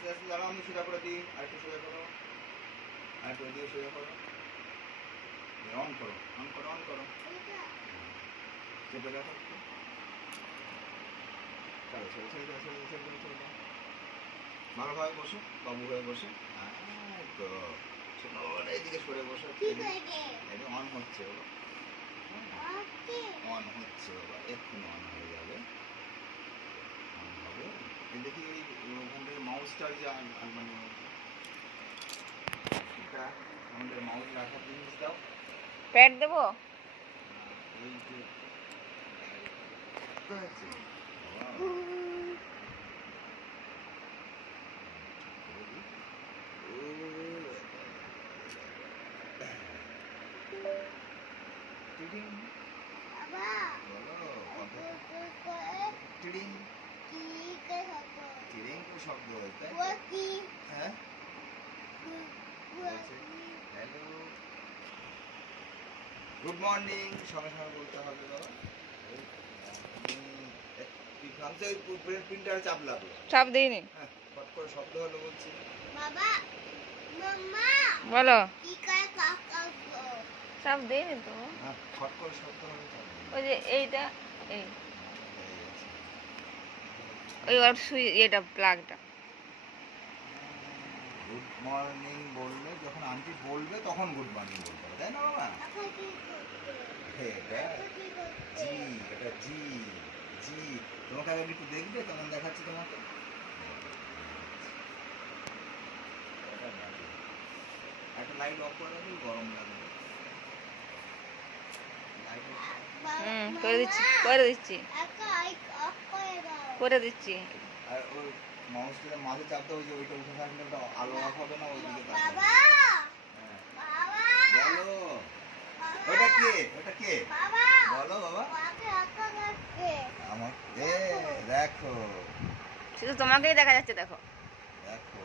আস্তে আস্তে দাঁড়াও, আমি সোজা করে দিই। আরেকটু সোজা করো, আরেকটু দিয়ে সোজা করো। অন করো, অন করো, অন করো। চেপে রাখো একটু। চলো চলো ছেড়ে দাও, ছেড়ে দাও, ছেড়ে দাও, ছেড়ে দাও। ভালোভাবে বসো, বাবু হয়ে বসো। তো ছোট বাবাটা এইদিকে সরে বসো। এটা অন হচ্ছে বাবা, অন হচ্ছে বাবা, এক্ষুনি অন হয়ে যাবে। অন হবে। এই দেখি ওখান থেকে মাউসটার যে মানে এটা আমাদের মাউস রাখার জিনিস দাও। প্যাড দেবো? এই যে আছে শব্দ হয়েছে। হ্যাঁ, হ্যালো, গুড মর্নিং সঙ্গে সঙ্গে বলতে হবে বাবা। প্রিন্টারে চাপ লাগলো, চাপ দিইনি। হ্যাঁ, ফট করে শব্দ হলো বলছি। বাবা মাম্মা বলো। কি করে কাকা চাপ দিইনি তো। হ্যাঁ, ফট করে শব্দ হলো, চাপ দিই। ওই যে এইটা, এই এই আছে। ওই ওর সুই, এটা প্লাগটা। গুড মর্নিং বললে, যখন আন্টি বলবে তখন গুড মর্নিং বলতে হবে, তাই না বাবা? এখন কি করতে এটা কি করতে জি, এটা জি, জি। তোমাকে আগে একটু দেখবে, কেমন দেখাচ্ছে তোমাকে। একটা লাইট অফ করে রাখবি, গরম লাগবে। লাইট অফ করে দিচ্ছি, করে দিচ্ছি, একা অফ করে দাও করে দিচ্ছি। আর ওই মাউসটা মাঝে চাপ দাও, যে ওইটা উঠে থাকলে ওটা আলো অফ হবে না, ওইদিকে তাকাবে। বাবা হ্যাঁ, বাবা বলো। ওটা কে, ওটা কে? বাবা বলো বাবা। বাবা একা করতে আমার দেখো, শুধু তোমাকেই দেখা যাচ্ছে, দেখো। দেখো,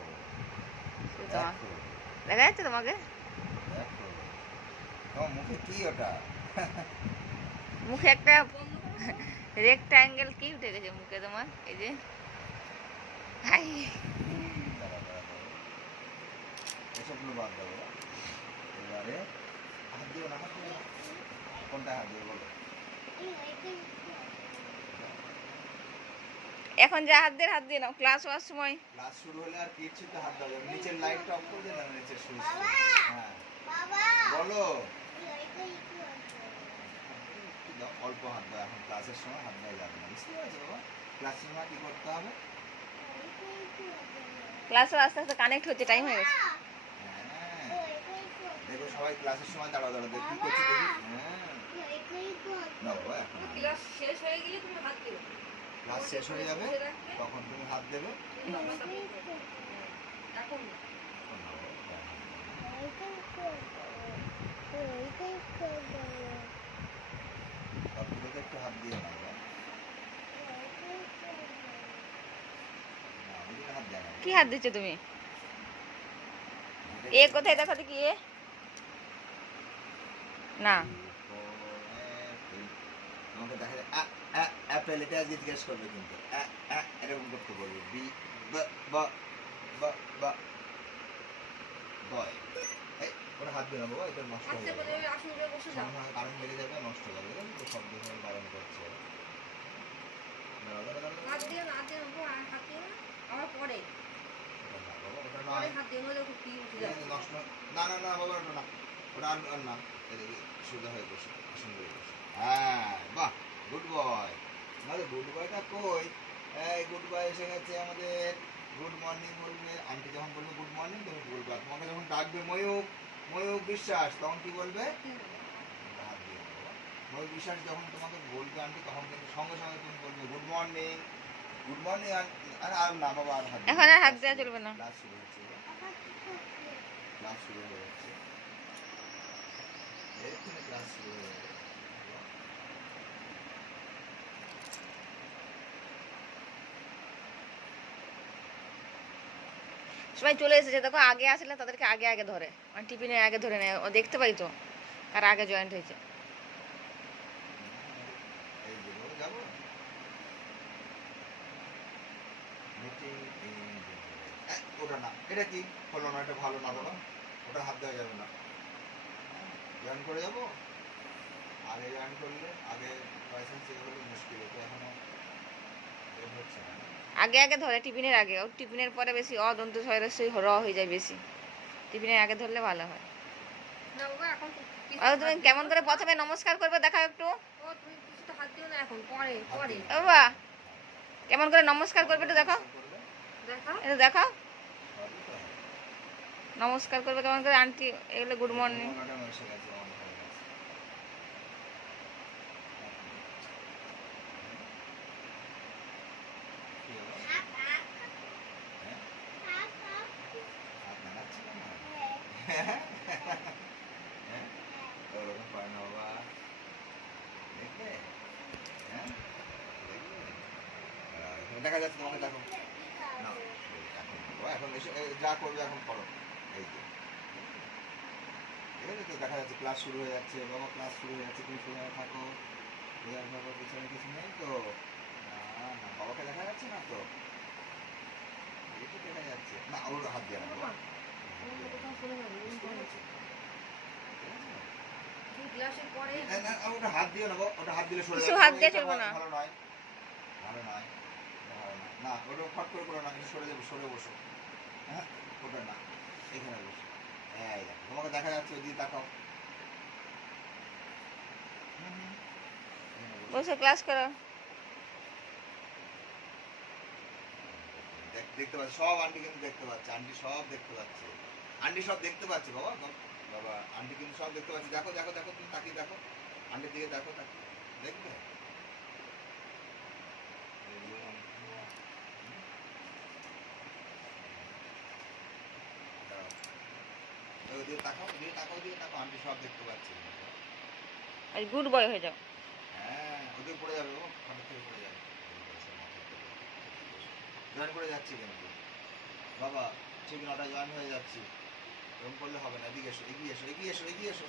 শুধু তোমাকে দেখো, দেখা যাচ্ছে, তোমাকে। দেখো। তোমার মুখে কি ওটা? মুখে একটা রেক্টাঙ্গেল কি উঠে গেছে মুখে তোমার, এই যে। হাই, দাঁড়া, দাঁড়া, দাঁড়া। এসবগুলো বাদ দাও বাবা। এবারে হাত দিও না, হাত দিও না। কোনটা হাত দিও বলো? এখন যা হাত দিয়ে, হাত দিয়ে নাও, ক্লাস হওয়ার সময়। ক্লাস শুরু হলে আর কিচ্ছুতে হাত দাও যাবে। নিচের লাইটটা অফ করে দেন, নিচের সুইচ। বাবা হ্যাঁ, বাবা বলো। একটু দাও, অল্প হাত দাও, এখন ক্লাসের সময় হাত দেওয়া যাবে না, বুঝতে পারছো বাবা? ক্লাসের সময় কি করতে হবে? ক্লাসও আস্তে আস্তে কানেক্ট হচ্ছে, টাইম হয়ে গেছে। হ্যাঁ, দেখো সবাই ক্লাসের সময় দাঁড়াও, দাঁড়াও, দেখি কি করছি দেখি। হ্যাঁ, না বাবা, এখন না। ক্লাস শেষ হয়ে গেলে তুমি হাত দিও। ক্লাস শেষ হয়ে যাবে, তখন তুমি হাত দেবে। এখন না। এখন না বাবা, সবগুলোতে একটু হাত দিয়ে না বাবা। না, ওইদিকে হাত দেয় না। কি হাত দিচ্ছ তুমি? এ কোথায় দেখো দেখি, এ না। আমাকে দেখা যায় অ্যাপেল, এটা আজকে জিজ্ঞেস করবে কিন্তু এরকম করতে বলবে। বি বা বয়। এই ওটা হাত দিয়ে না বাবা, এটা নষ্ট হয়ে আস্তে যাবে। করে ওই আসলে বসে যাও। কারেন্ট লেগে যাবে, নষ্ট হয়ে যাবে। তো শব্দ সময় বারণ করছে। দাঁড়াও, দাঁড়াও, দাঁড়াও। হাত দিও না, হাত দিও না, হাত দিও না। আবার পরে ওটা না বাবা, ওটা পরে নয়। হাত দিও, নইলে খুব কি উঠে যাবে। নষ্ট না, না, না বাবা, ওটা না, ওটা আর না। এদিকে সোজা হয়ে বসে, আসন করে বসে। হ্যাঁ, বাহ, গুড বয়। আমাদের গুড বয়টা কই? এই গুড বয় এসে গেছে আমাদের। গুড মর্নিং বলবে, আন্টি যখন বলবে গুড মর্নিং তুমি বলবে। আর তোমাকে যখন ডাকবে ময়ূক, ময়ূক বিশ্বাস, তখন কি বলবে? হাত দিয়ে বাবা। ময়ূক বিশ্বাস যখন তোমাকে বলবে আন্টি, তখন কিন্তু সঙ্গে সঙ্গে তুমি বলবে গুড মর্নিং, গুড মর্নিং। আর না বাবা, আর হাত এখন আর হাত দেওয়া চলবে না। ক্লাস শুরু হচ্ছে, ক্লাস শুরু হয়ে যাচ্ছে, এক্ষুনি ক্লাস শুরু হয়ে যাবে। সবাই চলে এসেছে, দেখো। আগে আসলে তাদেরকে আগে আগে ধরে, মানে টিফিনে আগে ধরে নেয়। ও দেখতে পাই তো কারা আগে জয়েন্ট হয়েছে। এই যে বাবা, যাবো মিটিং ইন ওটা না, এটা কি হলো না, এটা ভালো না বাবা, ওটা হাত দেওয়া যাবে না। জয়েন করে যাবো, আগে জয়েন করলে আগে লাইসেন্স চেক হলে মুশকিল হতো, এখনো এর হচ্ছে না। আগে আগে ধরে টিফিনের আগে, ও টিফিনের পরে বেশি অদন্ত স্বরস্বই র হয়ে যায় বেশি, টিফিনের আগে ধরলে ভালো হয়। না বাবা এখন কিছু আর তুমি হাত কেমন দিও করে না। প্রথমে নমস্কার করবে দেখাও একটু। ও তুমি কিছুতে হাত দিও না এখন, পরে পরে ও বাবা, কেমন করে নমস্কার করবে একটু দেখাও, করবে, দেখা। একটু দেখাও সবই তো হয়। নমস্কার করবে কেমন করে। আন্টি এগুলো গুড মর্নিং। ম্যাডাম এসে গেছে, অন হয়ে গেছে। কি হলো? হ্যাঁ? হাত নাড়াচ্ছে কেন? হ্যাঁ? ওরকম পারে না বাবা। দেখবে? হ্যাঁ? দেখবে? এখানে দেখা যাচ্ছে, তোমাকে দেখো না, এখন বাবা, এখন এসে যা করবে এখন করো, এই যে এখানে তো দেখা যাচ্ছে ক্লাস শুরু হয়ে যাচ্ছে বাবা, ক্লাস শুরু হয়ে যাচ্ছে, তুমি সোজা থাকো, সোজা থাকো, পিছনে কিছু নেই তো, না না বাবাকে দেখা যাচ্ছে না তো, এই তো দেখা যাচ্ছে না, ওর হাত দিয়ে না বাবা, অন্য কোথাও চলে যাবে, বুঝতে পেরেছো? ঠিক আছে? তুমি ক্লাসের পরে না, না, ওটা হাত দিও না বাবা, ওটা হাত দিলে সরে কিছু যাবে, হাত দিয়ে এইটা চলবে না। ভালো নয়, ভালো নয়, এটা ভালো নয়। না, ওটা ফট করে করো না, একটু সরে যাবে, সরে বসো। হ্যাঁ, ওটা না, এখানে বসো। এই দেখো, তোমাকে দেখা যাচ্ছে, ওইদিকে তাকাও। এখানে বসো। বসে ক্লাস করো। দেখতে পাচ্ছি সব, আন্টি কিন্তু দেখতে পাচ্ছে, আন্টি সব দেখতে পাচ্ছে, আন্টি সব দেখতে পাচ্ছে বাবা, বাবা আন্টি কিন্তু সব দেখতে পাচ্ছে, দেখো দেখো দেখো, তুমি তাকিয়ে দেখো, আন্টির দিকে দেখো, তাকিয়ে দেখবে। দাঁড়াও। ওদিকে তাকাও, ওদিকে তাকাও, ওদিকে তাকাও, আন্টি সব দেখতে পাচ্ছে। আর গুড বয় হয়ে যাও। হ্যাঁ, ওদিকে পড়ে যাবে, ও খাটের থেকে পড়ে যাবে। জয়েন করে যাচ্ছি কিন্তু বাবা, ঠিক 9টায় জয়েন হয়ে যাচ্ছি, এরকম করলে হবে না, এদিকে এসো, এগিয়ে এসো, এগিয়ে এসো, এগিয়ে এসো।